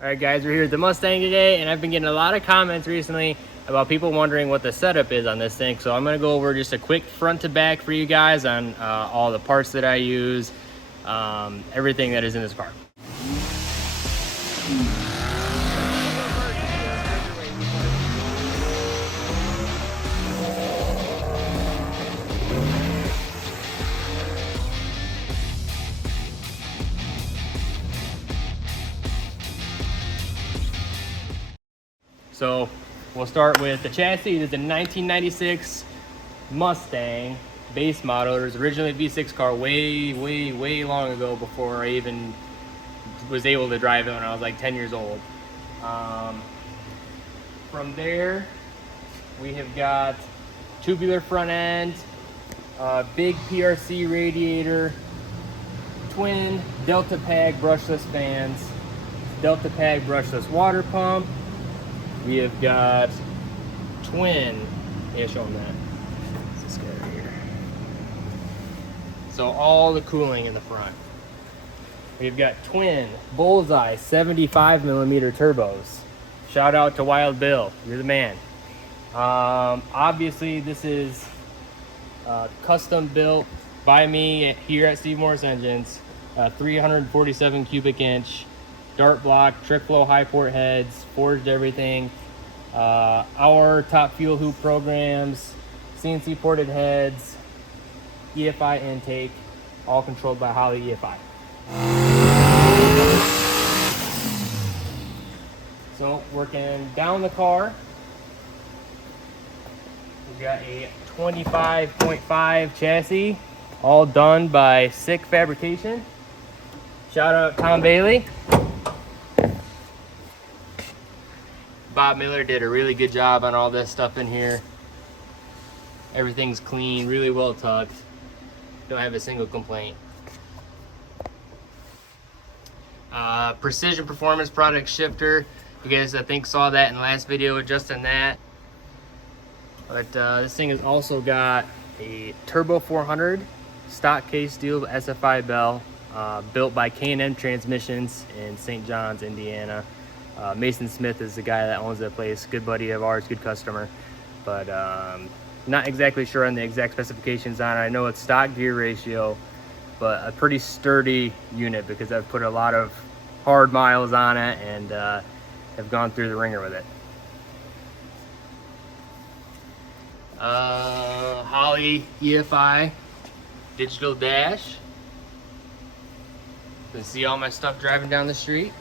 All right, guys, we're here at the Mustang today, and I've been getting a lot of comments recently about people wondering what the setup is on this thing. So I'm gonna go over just a quick front to back for you guys on all the parts that I use, everything that is in this car. So we'll start with the chassis. It is a 1996 Mustang base model. It was originally a V6 car way long ago, before I even was able to drive it when I was like 10 years old. From there, we have got tubular front end, big PRC radiator, twin Delta Pag brushless fans, Delta Pag brushless water pump. We have got twin, show them that. This guy right here. So all the cooling in the front. We've got twin Bullseye 75mm turbos. Shout out to Wild Bill, you're the man. Obviously this is custom built by me here at Steve Morris Engines. 347 cubic inch dart block, trick flow high port heads, forged everything. Our top fuel hoop programs, CNC ported heads, EFI intake, all controlled by Holley EFI. So working down the car, we've got a 25.5 chassis, all done by Sick Fabrication. Shout out Tom Bailey. Bob Miller did a really good job on all this stuff in here. Everything's clean, really well tucked. Don't have a single complaint. Precision Performance product shifter. You guys, I think, saw that in the last video, adjusting that. But this thing has also got a Turbo 400 stock case steel SFI bell, built by K&M Transmissions in St. John's, Indiana. Mason Smith is the guy that owns that place. Good buddy of ours, good customer. But not exactly sure on the exact specifications on it. I know it's stock gear ratio, but a pretty sturdy unit because I've put a lot of hard miles on it and have gone through the ringer with it. Holley EFI digital dash. You can see all my stuff driving down the street.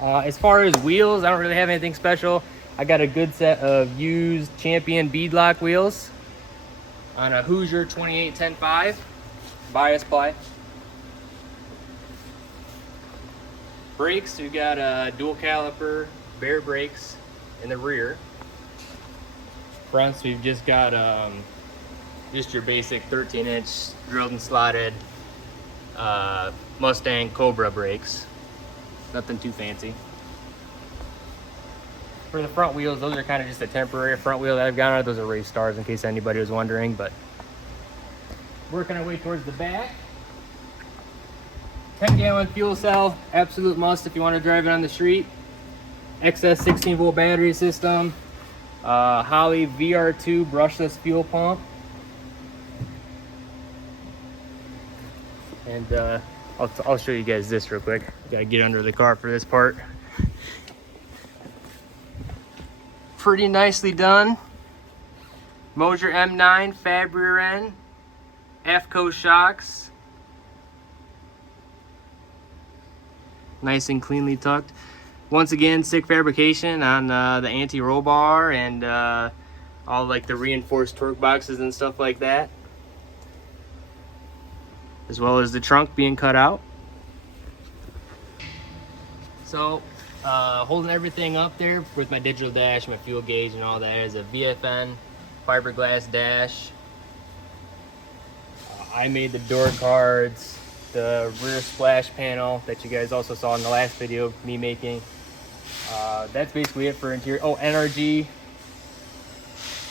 As far as wheels, I don't really have anything special. I got a good set of used Champion beadlock wheels on a Hoosier 28-10-5 bias ply. Brakes, we've got a dual caliper Bear brakes in the rear. Fronts, we've just got just your basic 13-inch drilled and slotted Mustang Cobra brakes. Nothing too fancy. For the front wheels, those are kind of just a temporary front wheel that I've got on it. Those are race stars, in case anybody was wondering. But working our way towards the back. 10-gallon fuel cell, absolute must if you want to drive it on the street. XS 16-volt battery system. Holley VR2 brushless fuel pump. And I'll show you guys this real quick. Gotta get under the car for this part. Pretty nicely done. Moser M9 fab rear end, AFCO shocks. Nice and cleanly tucked. Once again, Sick Fabrication on the anti-roll bar and all like the reinforced torque boxes and stuff like that, as well as the trunk being cut out. So holding everything up there with my digital dash, my fuel gauge and all that is a VFN fiberglass dash. I made the door cards, the rear splash panel that you guys also saw in the last video of me making. That's basically it for interior. Oh, NRG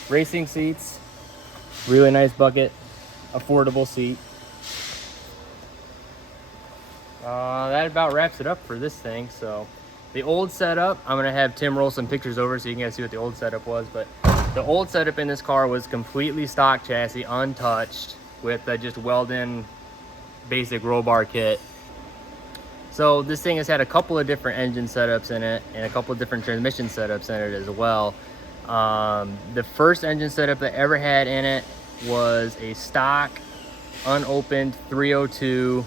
racing seats, really nice bucket, affordable seat. That about wraps it up for this thing. So The old setup, I'm gonna have Tim roll some pictures over so you can guys see what the old setup was, but the old setup in this car was completely stock chassis, untouched, with just weld-in basic roll bar kit. So this thing has had a couple of different engine setups in it and a couple of different transmission setups in it as well. The first engine setup that I ever had in it was a stock unopened 302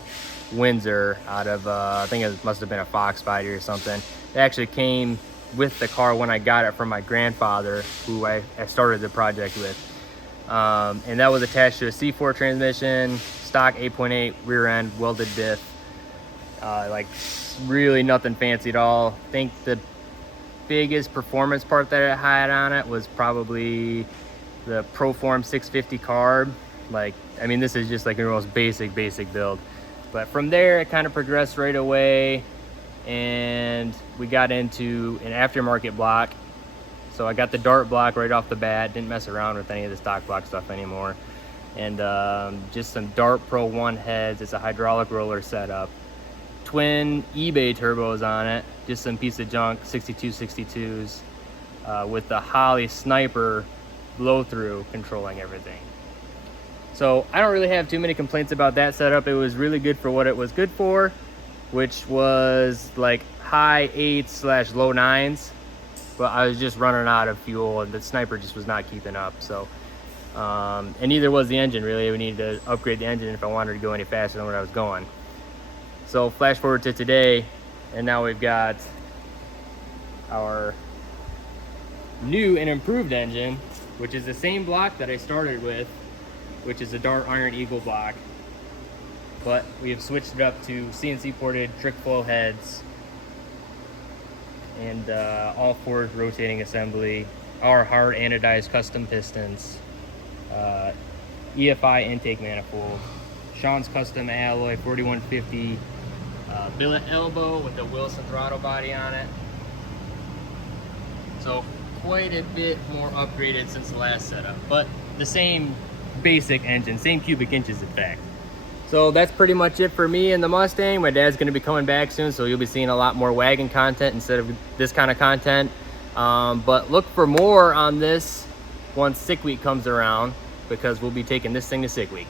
Windsor out of I think it must have been a Fox body or something. It actually came with the car when I got it from my grandfather, who I started the project with, and that was attached to a C4 transmission, stock 8.8 rear end, welded diff, like really nothing fancy at all. I think the biggest performance part that it had on it was probably the Proform 650 carb. Like, I mean, this is just like the most basic build. But from there, it kind of progressed right away, and we got into an aftermarket block. So I got the Dart block right off the bat, didn't mess around with any of the stock block stuff anymore. And just some Dart Pro 1 heads. It's a hydraulic roller setup. Twin eBay turbos on it, just some piece of junk, 6262s, with the Holley Sniper blow-through controlling everything. So I don't really have too many complaints about that setup. It was really good for what it was good for, which was like high 8s / low 9s, but I was just running out of fuel and the Sniper just was not keeping up. So, and neither was the engine really. We needed to upgrade the engine if I wanted to go any faster than what I was going. So flash forward to today, and now we've got our new and improved engine, which is the same block that I started with, which is a Dart Iron Eagle block, but we have switched it up to CNC ported trick flow heads and all forged rotating assembly, our hard anodized custom pistons, EFI intake manifold, Sean's custom alloy 4150 billet elbow with the Wilson throttle body on it. So quite a bit more upgraded since the last setup, but the same basic engine, same cubic inches in fact. So that's pretty much it for me and the Mustang. My dad's going to be coming back soon, so you'll be seeing a lot more wagon content instead of this kind of content. But look for more on this once Sick Week comes around, because we'll be taking this thing to Sick Week.